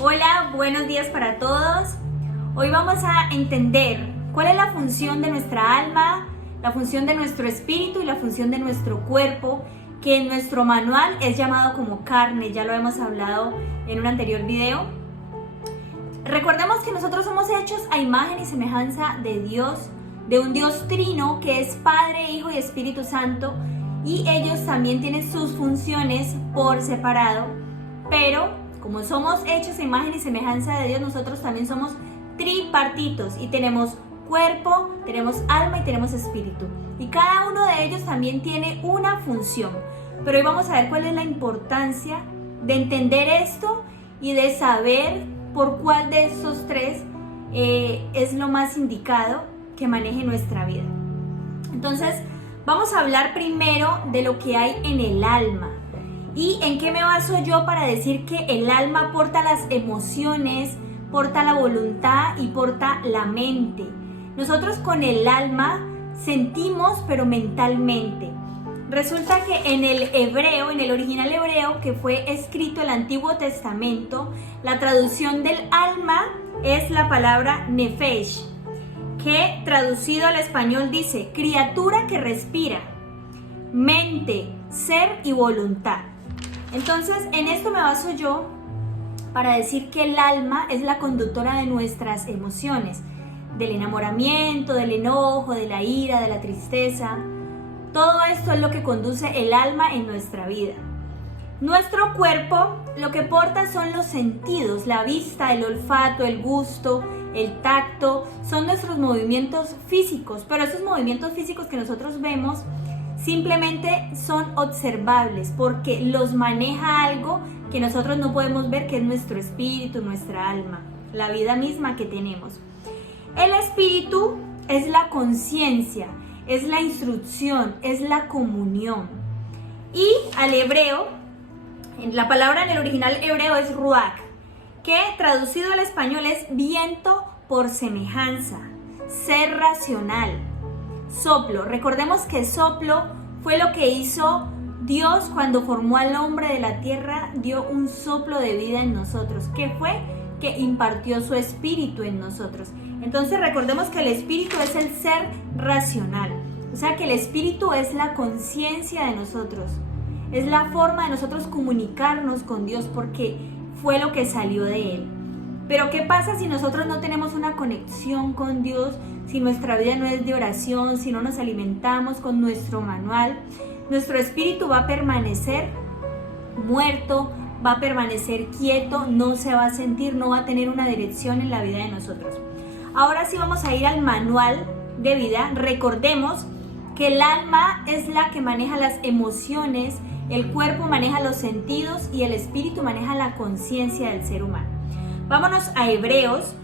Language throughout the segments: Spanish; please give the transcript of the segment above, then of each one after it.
Hola, buenos días para todos. Hoy vamos a entender cuál es la función de nuestra alma, la función de nuestro espíritu y la función de nuestro cuerpo, que en nuestro manual es llamado como carne. Ya lo hemos hablado en un anterior video. Recordemos que nosotros somos hechos a imagen y semejanza de Dios, de un Dios trino que es Padre, Hijo y Espíritu Santo, y ellos también tienen sus funciones por separado, pero como somos hechos a imagen y semejanza de Dios, nosotros también somos tripartitos y tenemos cuerpo, tenemos alma y tenemos espíritu. Y cada uno de ellos también tiene una función. Pero hoy vamos a ver cuál es la importancia de entender esto y de saber por cuál de estos tres es lo más indicado que maneje nuestra vida. Entonces, vamos a hablar primero de lo que hay en el alma. ¿Y en qué me baso yo para decir que el alma porta las emociones, porta la voluntad y porta la mente? Nosotros con el alma sentimos, pero mentalmente. Resulta que en el hebreo, en el original hebreo que fue escrito el Antiguo Testamento, la traducción del alma es la palabra nefesh, que traducido al español dice criatura que respira, mente, ser y voluntad. Entonces, en esto me baso yo para decir que el alma es la conductora de nuestras emociones, del enamoramiento, del enojo, de la ira, de la tristeza. Todo esto es lo que conduce el alma en nuestra vida. Nuestro cuerpo lo que porta son los sentidos, la vista, el olfato, el gusto, el tacto, son nuestros movimientos físicos, pero esos movimientos físicos que nosotros vemos simplemente son observables porque los maneja algo que nosotros no podemos ver, que es nuestro espíritu, nuestra alma, la vida misma que tenemos. El espíritu es la conciencia, es la instrucción, es la comunión. Y al hebreo, la palabra en el original hebreo es ruach, que traducido al español es viento por semejanza, ser racional. Soplo, recordemos que soplo fue lo que hizo Dios cuando formó al hombre de la tierra, dio un soplo de vida en nosotros. ¿Qué fue? Que impartió su espíritu en nosotros. Entonces recordemos que el espíritu es el ser racional, o sea que el espíritu es la conciencia de nosotros, es la forma de nosotros comunicarnos con Dios porque fue lo que salió de Él. Pero ¿qué pasa si nosotros no tenemos una conexión con Dios? Si nuestra vida no es de oración, si no nos alimentamos con nuestro manual, nuestro espíritu va a permanecer muerto, va a permanecer quieto, no se va a sentir, no va a tener una dirección en la vida de nosotros. Ahora sí vamos a ir al manual de vida. Recordemos que el alma es la que maneja las emociones, el cuerpo maneja los sentidos y el espíritu maneja la conciencia del ser humano. Vámonos a Hebreos,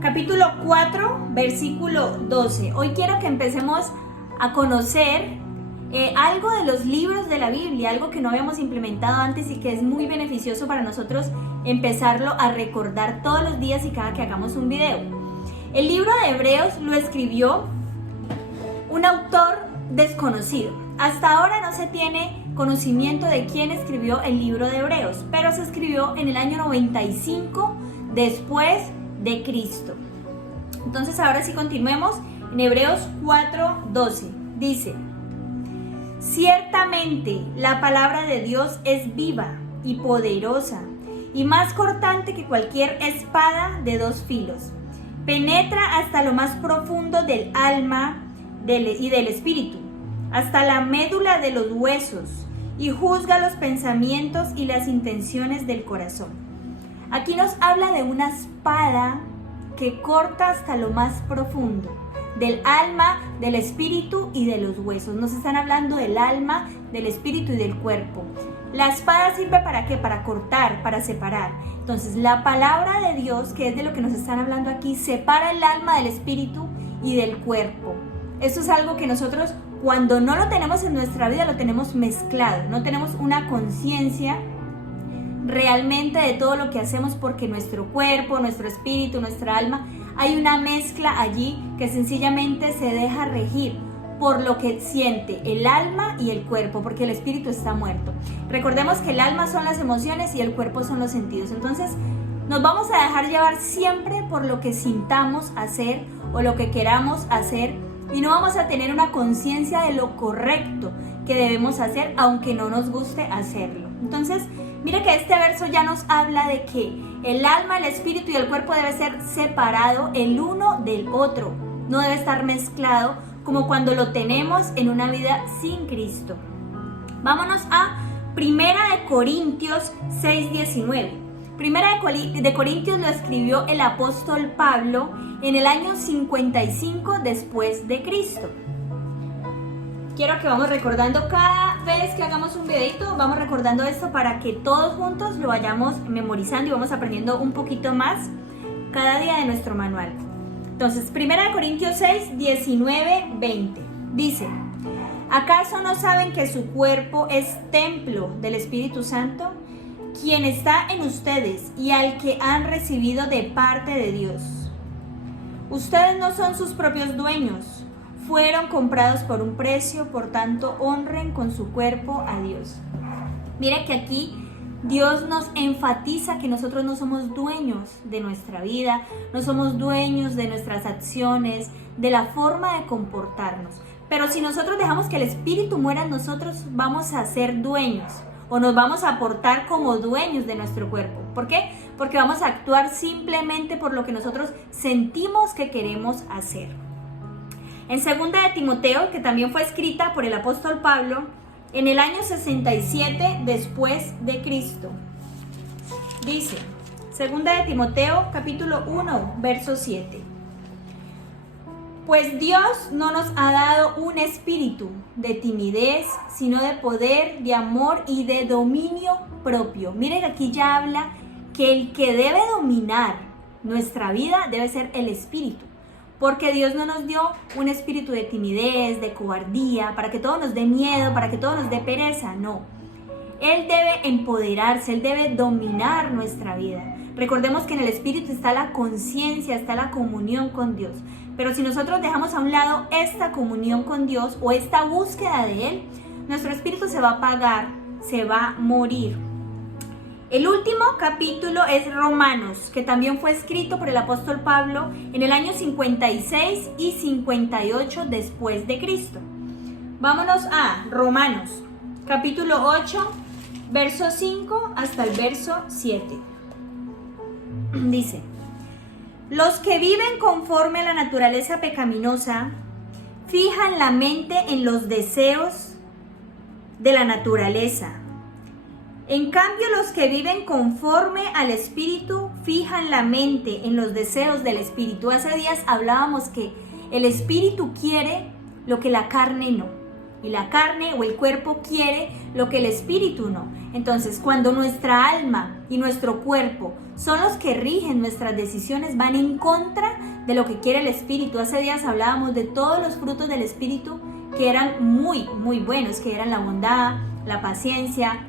capítulo 4, versículo 12. Hoy quiero que empecemos a conocer algo de los libros de la Biblia, algo que no habíamos implementado antes y que es muy beneficioso para nosotros empezarlo a recordar todos los días y cada que hagamos un video. El libro de Hebreos lo escribió un autor desconocido. Hasta ahora no se tiene conocimiento de quién escribió el libro de Hebreos, pero se escribió en el año 95 después de Cristo. Entonces ahora sí continuemos en Hebreos 4:12. Dice: ciertamente la palabra de Dios es viva y poderosa y más cortante que cualquier espada de dos filos. Penetra hasta lo más profundo del alma y del espíritu, hasta la médula de los huesos, y juzga los pensamientos y las intenciones del corazón. Aquí nos habla de una espada que corta hasta lo más profundo del alma, del espíritu y de los huesos. Nos están hablando del alma, del espíritu y del cuerpo. La espada sirve ¿para qué? Para cortar, para separar. Entonces la palabra de Dios, que es de lo que nos están hablando aquí, separa el alma del espíritu y del cuerpo. Esto es algo que nosotros, cuando no lo tenemos en nuestra vida, lo tenemos mezclado. No tenemos una conciencia realmente de todo lo que hacemos porque nuestro cuerpo, nuestro espíritu, nuestra alma, hay una mezcla allí que sencillamente se deja regir por lo que siente el alma y el cuerpo, porque el espíritu está muerto. Recordemos que el alma son las emociones y el cuerpo son los sentidos. Entonces, nos vamos a dejar llevar siempre por lo que sintamos hacer o lo que queramos hacer, y no vamos a tener una conciencia de lo correcto que debemos hacer, aunque no nos guste hacerlo. Entonces, mire que este verso ya nos habla de que el alma, el espíritu y el cuerpo debe ser separado el uno del otro. No debe estar mezclado como cuando lo tenemos en una vida sin Cristo. Vámonos a Primera de Corintios 6:19. Primera de Corintios lo escribió el apóstol Pablo en el año 55 después de Cristo. Quiero que vamos recordando cada vez que hagamos un videito, vamos recordando esto para que todos juntos lo vayamos memorizando y vamos aprendiendo un poquito más cada día de nuestro manual. Entonces, 1 Corintios 6, 19, 20. Dice: ¿acaso no saben que su cuerpo es templo del Espíritu Santo, quien está en ustedes y al que han recibido de parte de Dios? Ustedes no son sus propios dueños. Fueron comprados por un precio, por tanto, honren con su cuerpo a Dios. Mira que aquí Dios nos enfatiza que nosotros no somos dueños de nuestra vida, no somos dueños de nuestras acciones, de la forma de comportarnos. Pero si nosotros dejamos que el Espíritu muera en nosotros, vamos a ser dueños o nos vamos a portar como dueños de nuestro cuerpo. ¿Por qué? Porque vamos a actuar simplemente por lo que nosotros sentimos que queremos hacer. En 2 de Timoteo, que también fue escrita por el apóstol Pablo, en el año 67 después de Cristo. Dice, 2 de Timoteo, capítulo 1, verso 7. Pues Dios no nos ha dado un espíritu de timidez, sino de poder, de amor y de dominio propio. Miren que aquí ya habla que el que debe dominar nuestra vida debe ser el espíritu. Porque Dios no nos dio un espíritu de timidez, de cobardía, para que todo nos dé miedo, para que todo nos dé pereza, no. Él debe empoderarse, Él debe dominar nuestra vida. Recordemos que en el espíritu está la conciencia, está la comunión con Dios. Pero si nosotros dejamos a un lado esta comunión con Dios o esta búsqueda de Él, nuestro espíritu se va a apagar, se va a morir. El último capítulo es Romanos, que también fue escrito por el apóstol Pablo en el año 56 y 58 después de Cristo. Vámonos a Romanos, capítulo 8, verso 5 hasta el verso 7. Dice: los que viven conforme a la naturaleza pecaminosa fijan la mente en los deseos de la naturaleza. En cambio, los que viven conforme al Espíritu fijan la mente en los deseos del Espíritu. Hace días hablábamos que el Espíritu quiere lo que la carne no. Y la carne o el cuerpo quiere lo que el Espíritu no. Entonces, cuando nuestra alma y nuestro cuerpo son los que rigen nuestras decisiones, van en contra de lo que quiere el Espíritu. Hace días hablábamos de todos los frutos del Espíritu que eran muy, muy buenos, que eran la bondad, la paciencia,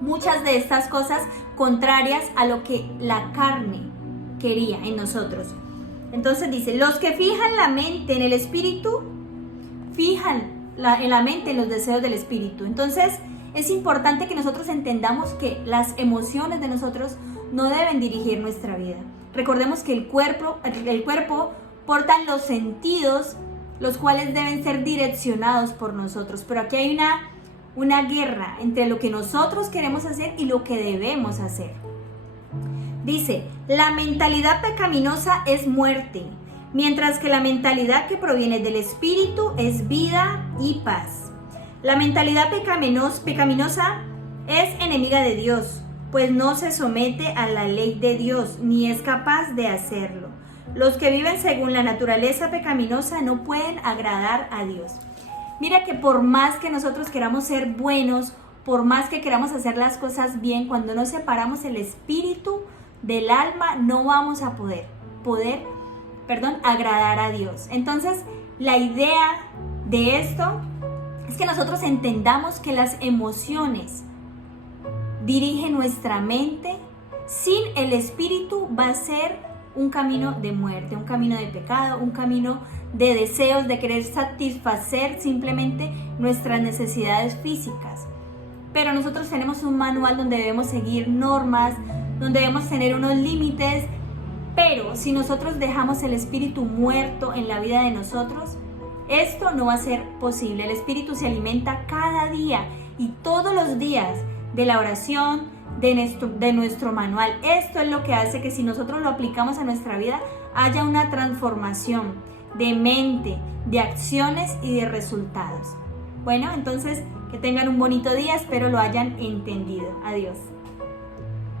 muchas de estas cosas contrarias a lo que la carne quería en nosotros. Entonces dice, los que fijan la mente en el Espíritu, fijan en la mente en los deseos del Espíritu. Entonces es importante que nosotros entendamos que las emociones de nosotros no deben dirigir nuestra vida. Recordemos que el cuerpo porta los sentidos, los cuales deben ser direccionados por nosotros. Pero aquí hay una guerra entre lo que nosotros queremos hacer y lo que debemos hacer. Dice, la mentalidad pecaminosa es muerte, mientras que la mentalidad que proviene del Espíritu es vida y paz. La mentalidad pecaminosa es enemiga de Dios, pues no se somete a la ley de Dios, ni es capaz de hacerlo. Los que viven según la naturaleza pecaminosa no pueden agradar a Dios. Mira que por más que nosotros queramos ser buenos, por más que queramos hacer las cosas bien, cuando no separamos el espíritu del alma, no vamos a poder agradar a Dios. Entonces, la idea de esto es que nosotros entendamos que las emociones dirigen nuestra mente. Sin el espíritu va a ser un camino de muerte, un camino de pecado, un camino de deseos, de querer satisfacer simplemente nuestras necesidades físicas. Pero nosotros tenemos un manual donde debemos seguir normas, donde debemos tener unos límites, pero si nosotros dejamos el espíritu muerto en la vida de nosotros, esto no va a ser posible. El espíritu se alimenta cada día y todos los días de la oración, de nuestro manual. Esto es lo que hace que si nosotros lo aplicamos a nuestra vida, haya una transformación de mente, de acciones y de resultados. Bueno, entonces que tengan un bonito día, espero lo hayan entendido. Adiós.